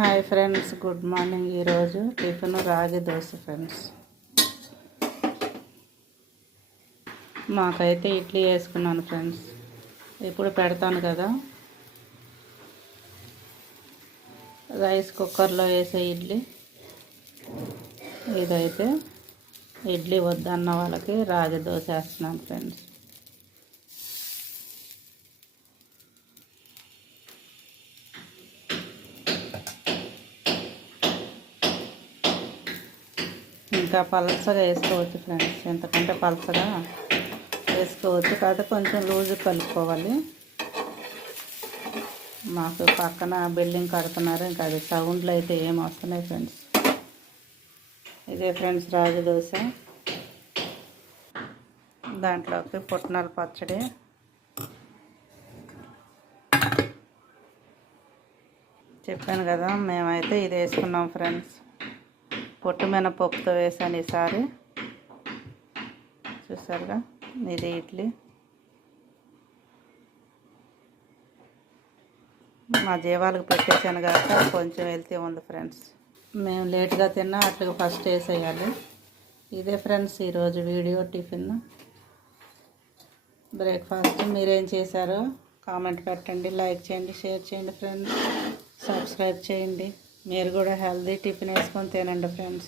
Hi friends, good morning. ఈరోజు tiffin రాగి dosa friends. మాకైతే ఇడ్లీ వేసుకున్నాను ఫ్రెండ్స్. ఇప్పుడు పెడతాను కదా, రైస్ కుక్కర్లో వేసే ఇడ్లీ. ఇదైతే ఇడ్లీ వద్దన్న వాళ్ళకి రాగి దోశ వేస్తున్నాను ఫ్రెండ్స్. ఇంకా పలసగా వేసుకోవచ్చు ఫ్రెండ్స్, ఎంతకంటే పలసగా వేసుకోవచ్చు, కాకపోతే కొంచెం లూజు కలుపుకోవాలి. మాకు పక్కన బిల్డింగ్ కడుతున్నారు, ఇంకా అది సౌండ్లు అయితే ఏం వస్తున్నాయి ఫ్రెండ్స్. ఇదే ఫ్రెండ్స్ రాగి దోశ. దాంట్లోకి పుట్నాల పచ్చడి, చెప్పాను కదా, మేమైతే ఇది వేసుకున్నాం ఫ్రెండ్స్. పొట్టు మినపప్పుతో వేసాను ఈసారి, చూసారుగా. ఇది ఇడ్లీ. మా జీవాలకు పెట్టేసాను కాబట్టి కొంచెం వెళ్తే ఉంది ఫ్రెండ్స్. మేము లేట్గా తిన్నా అట్లా ఫస్ట్ వేసేయాలి. ఇదే ఫ్రెండ్స్ ఈరోజు వీడియో టిఫిన్ బ్రేక్ఫాస్ట్. మీరేం చేశారో కామెంట్ పెట్టండి, లైక్ చేయండి, షేర్ చేయండి ఫ్రెండ్స్, సబ్స్క్రైబ్ చేయండి. మీరు కూడా హెల్తీ టిఫిన్ వేసుకొని తినండి ఫ్రెండ్స్.